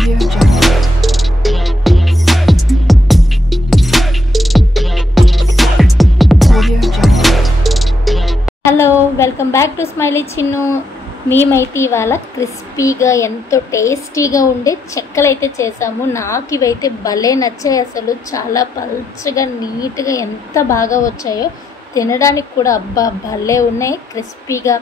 Audio Jungle. Audio Jungle. Hello, welcome back to smiley Chinnu. మేమైతే ఇవాళ క్రిస్పీగా ఎంతో టేస్టీగా ఉండే చెక్కలు అయితే చేసాము. నాకు ఇవైతే భలే నచ్చాయి. అసలు చాలా పల్చగా నీట్గా ఎంత బాగా వచ్చాయో, తినడానికి కూడా అబ్బా భలే ఉన్నాయి. క్రిస్పీగా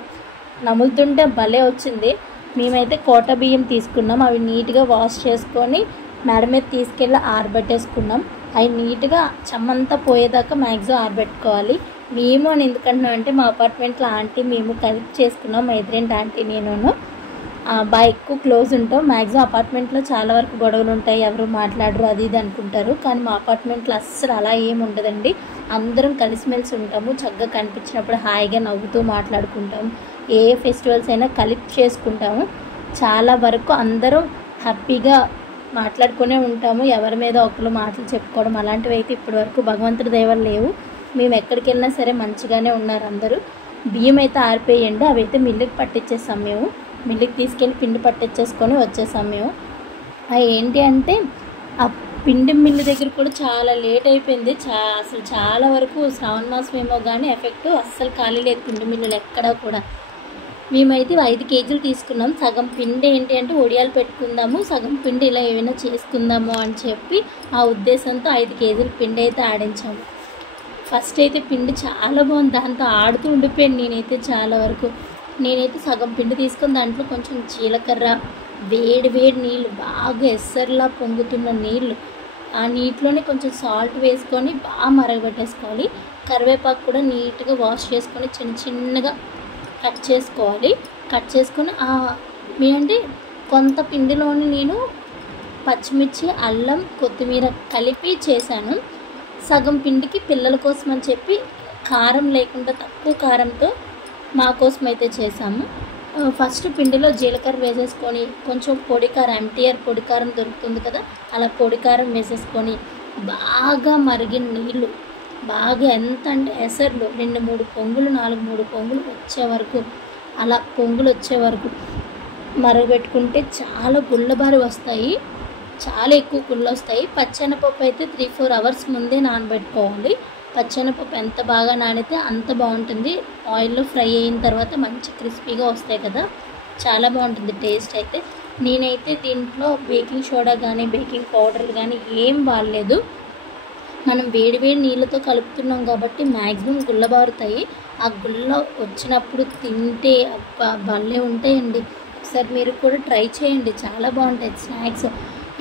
నములుతుంటే భలే వచ్చింది. మేమైతే కోట బియ్యం తీసుకున్నాం. అవి నీట్గా వాష్ చేసుకొని మేడ మీద తీసుకెళ్ళి ఆరబెట్టేసుకున్నాం. అవి నీట్గా చెమ్మంతా పోయేదాకా మ్యాక్సిమం ఆరబెట్టుకోవాలి. మేము అని ఎందుకంటున్నాం అంటే, మా అపార్ట్మెంట్లో ఆంటీ మేము కలిపి చేసుకున్నాం. మా ఎదురింటి ఆంటీ నేను బాగా ఎక్కువ క్లోజ్ ఉంటాం. మ్యాక్సిమం అపార్ట్మెంట్లో చాలా వరకు గొడవలు ఉంటాయి, ఎవరు మాట్లాడరు అది ఇది అనుకుంటారు. కానీ మా అపార్ట్మెంట్లో అస్సలు అలా ఏమి ఉండదండి. అందరం కలిసిమెలిసి ఉంటాము. చక్కగా కనిపించినప్పుడు హాయిగా నవ్వుతూ మాట్లాడుకుంటాము. ఏ ఫెస్టివల్స్ అయినా కలిపి చేసుకుంటాము. చాలా వరకు అందరం హ్యాపీగా మాట్లాడుకునే ఉంటాము. ఎవరి మీద ఒకరు మాటలు చెప్పుకోవడం అలాంటివి అయితే ఇప్పటి వరకు భగవంతుడి దయ వల్ల లేవు. మేము ఎక్కడికి వెళ్ళినా సరే మంచిగానే ఉన్నారు అందరూ. బియ్యం అయితే ఆరిపోయండి. అవి అయితే మిల్లుకి పట్టించేసాం. మేము మిల్లుకి తీసుకెళ్ళి పిండి పట్టించేసుకొని వచ్చేసాం మేము. అవి ఏంటి అంటే, ఆ పిండి మిల్లు దగ్గర కూడా చాలా లేట్ అయిపోయింది. అసలు చాలా వరకు శ్రావణ మాసం ఏమో కానీ ఎఫెక్ట్ అస్సలు ఖాళీ లేదు పిండి మిల్లులు ఎక్కడా కూడా. మేమైతే 5 కేజీలు తీసుకున్నాం. సగం పిండి ఏంటి అంటే ఒడియాలు పెట్టుకుందాము, సగం పిండి ఇలా ఏమైనా చేసుకుందాము అని చెప్పి ఆ ఉద్దేశంతో 5 కేజీల పిండి అయితే ఆడించాము. ఫస్ట్ అయితే పిండి చాలా బాగుంది. దాంతో ఆడుతూ ఉండిపోయాను నేనైతే చాలా వరకు. నేనైతే సగం పిండి తీసుకొని దాంట్లో కొంచెం జీలకర్ర, వేడి వేడి నీళ్ళు, బాగా ఎస్సర్లా పొంగుతున్న నీళ్ళు, ఆ నీటిలోనే కొంచెం సాల్ట్ వేసుకొని బాగా మరగబెట్టేసుకోవాలి. కరివేపాకు కూడా నీట్గా వాష్ చేసుకొని చిన్న చిన్నగా కట్ చేసుకోవాలి. కట్ చేసుకొని ఏంటంటే కొంత పిండిలోని నేను పచ్చిమిర్చి, అల్లం, కొత్తిమీర కలిపి చేశాను. సగం పిండికి పిల్లల కోసం అని చెప్పి కారం లేకుండా తక్కువ కారంతో మా కోసం అయితే చేసాము. ఫస్ట్ పిండిలో జీలకర్ర వేసేసుకొని కొంచెం పొడి కారం, ఎంటీఆర్ పొడి కారం దొరుకుతుంది కదా, అలా పొడి కారం వేసేసుకొని బాగా మరిగిన నీళ్ళు, బాగా ఎంత అంటే ఎసర్లు 2-3 పొంగులు 4-3 పొంగులు వచ్చే వరకు, అలా పొంగులు వచ్చే వరకు మరగబెట్టుకుంటే చాలా గుల్లబారి వస్తాయి. చాలా ఎక్కువ గుళ్ళు వస్తాయి. పచ్చెనపప్పు అయితే 3-4 అవర్స్ ముందే నానబెట్టుకోవాలి. పచ్చెనపప్పు ఎంత బాగా నానితే అంత బాగుంటుంది. ఆయిల్లో ఫ్రై అయిన తర్వాత మంచి క్రిస్పీగా వస్తాయి కదా, చాలా బాగుంటుంది టేస్ట్ అయితే. నేనైతే దీంట్లో బేకింగ్ సోడా కానీ బేకింగ్ పౌడర్ కానీ ఏం వాడలేదు. మనం వేడి వేడి నీళ్ళతో కలుపుతున్నాం కాబట్టి మ్యాక్సిమం గుల్లబారుతాయి. ఆ గుల్ల వచ్చినప్పుడు తింటే అబ్బా భలే ఉంటాయండి. ఒకసారి మీరు కూడా ట్రై చేయండి, చాలా బాగుంటాయి స్నాక్స్.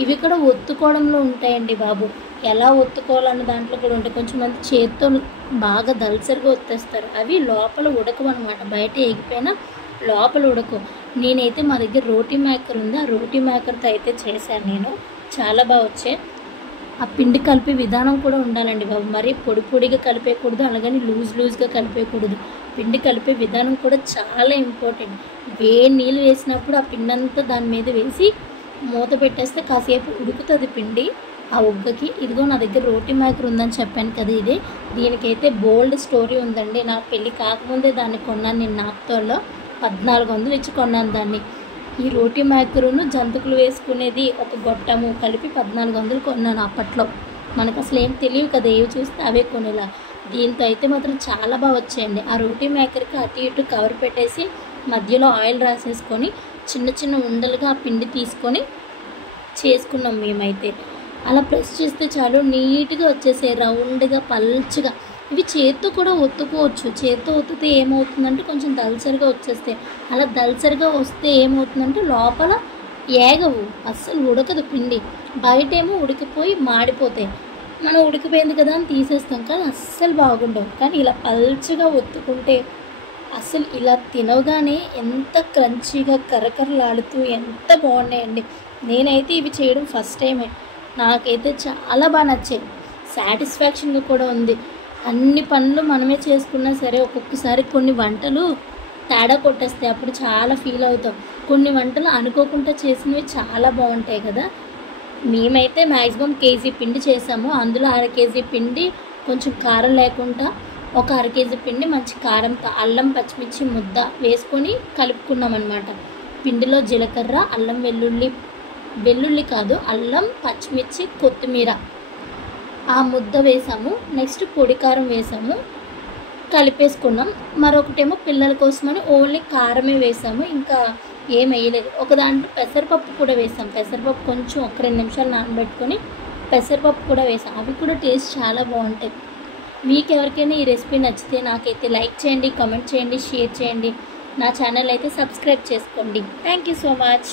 ఇవి కూడా ఒత్తుకోవడంలో ఉంటాయండి బాబు. ఎలా ఒత్తుకోవాలన్న దాంట్లో కూడా ఉంటాయి. కొంచెం మంది చేత్తో బాగా దల్సరిగా ఒత్తేస్తారు. అవి లోపల ఉడకవు అనమాట. బయట ఎగిపోయినా లోపల ఉడకవు. నేనైతే మా దగ్గర రోటీ మేకర్ ఉంది, ఆ రోటీ మేకర్తో అయితే చేశాను నేను. చాలా బాగా వచ్చాయి. ఆ పిండి కలిపే విధానం కూడా ఉండాలండి బాబు. మరీ పొడి పొడిగా కలిపేయకూడదు, అలాగని లూజ్గా కలిపేయకూడదు. పిండి కలిపే విధానం కూడా చాలా ఇంపార్టెంట్. వేడి నీళ్ళు వేసినప్పుడు ఆ పిండి అంతా దాని మీద వేసి మూత పెట్టేస్తే కాసేపు ఉడుకుతుంది పిండి ఆ ఉగ్గకి. ఇదిగో నా దగ్గర రోటీ మేకర్ ఉందని చెప్పాను కదా, దీనికైతే బోల్డ్ స్టోరీ ఉందండి. నా పెళ్ళి కాకముందే దాన్ని కొన్నాను నేను. నాప్తోల్లో 1400 ఇచ్చి కొన్నాను దాన్ని. ఈ రోటీ మేకరును జంతుకులు వేసుకునేది ఒక గొట్టము కలిపి 1400 కొన్నాను అప్పట్లో. మనకు అసలు ఏం తెలియవు కదా, ఏవి చూస్తే అవే కొనేలా. దీంతో అయితే మాత్రం చాలా బాగా వచ్చాయండి. ఆ రోటీ మేకర్కి అటు ఇటు కవర్ పెట్టేసి మధ్యలో ఆయిల్ రాసేసుకొని చిన్న చిన్న ఉండలుగా ఆ పిండి తీసుకొని చేసుకున్నాం మేమైతే. అలా ప్రెస్ చేస్తే చాలు నీట్గా వచ్చేసే రౌండ్గా పల్చగా. ఇవి చేత్తో కూడా ఒత్తుకోవచ్చు. చేత్తో ఒత్తితే ఏమవుతుందంటే కొంచెం దల్సరిగా వచ్చేస్తాయి. అలా దల్సరిగా వస్తే ఏమవుతుందంటే లోపల ఏగవు, అస్సలు ఉడకదు పిండి. బయటేమో ఉడికిపోయి మాడిపోతాయి. మనం ఉడికిపోయింది కదా అని తీసేస్తాం, కానీ అస్సలు బాగుండవు. కానీ ఇలా పల్చగా ఒత్తుకుంటే అసలు ఇలా తినగానే ఎంత క్రంచీగా కరకరలాడుతూ ఎంత బాగున్నాయండి. నేనైతే ఇవి చేయడం ఫస్ట్ టైమే. నాకైతే చాలా బాగా నచ్చాయి. సాటిస్ఫాక్షన్గా కూడా ఉంది. అన్ని పనులు మనమే చేసుకున్నా సరే ఒక్కొక్కసారి కొన్ని వంటలు తేడా కొట్టేస్తాయి, అప్పుడు చాలా ఫీల్ అవుతాం. కొన్ని వంటలు అనుకోకుండా చేసినవి చాలా బాగుంటాయి కదా. మేమైతే మ్యాక్సిమం కేజీ పిండి చేసాము. అందులో 1/2 కేజీ పిండి కొంచెం కారం లేకుండా, ఒక 1/2 కేజీ పిండి మంచి కారంతో అల్లం పచ్చిమిర్చి ముద్ద వేసుకొని కలుపుకున్నాం అన్నమాట. పిండిలో జీలకర్ర, అల్లం వెల్లుల్లి వెల్లుల్లి కాదు, అల్లం, పచ్చిమిర్చి, కొత్తిమీర ఆ ముద్ద వేసాము. నెక్స్ట్ పొడి కారం వేసాము, కలిపేసుకున్నాం. మరొకటేమో పిల్లల కోసమని ఓన్లీ కారమే వేసాము, ఇంకా ఏం వేయలేదు. ఒక దాంట్లో పెసరపప్పు కూడా వేసాం. పెసరపప్పు కొంచెం ఒక 2 నిమిషాలు నానబెట్టుకొని పెసరపప్పు కూడా వేసాం. అవి కూడా టేస్ట్ చాలా బాగుంటాయి. మీకు ఎవరికైనా ఈ రెసిపీ నచ్చితే నాకైతే లైక్ చేయండి, కామెంట్ చేయండి, షేర్ చేయండి. నా ఛానల్ అయితే సబ్స్క్రైబ్ చేసుకోండి. Thank you so much.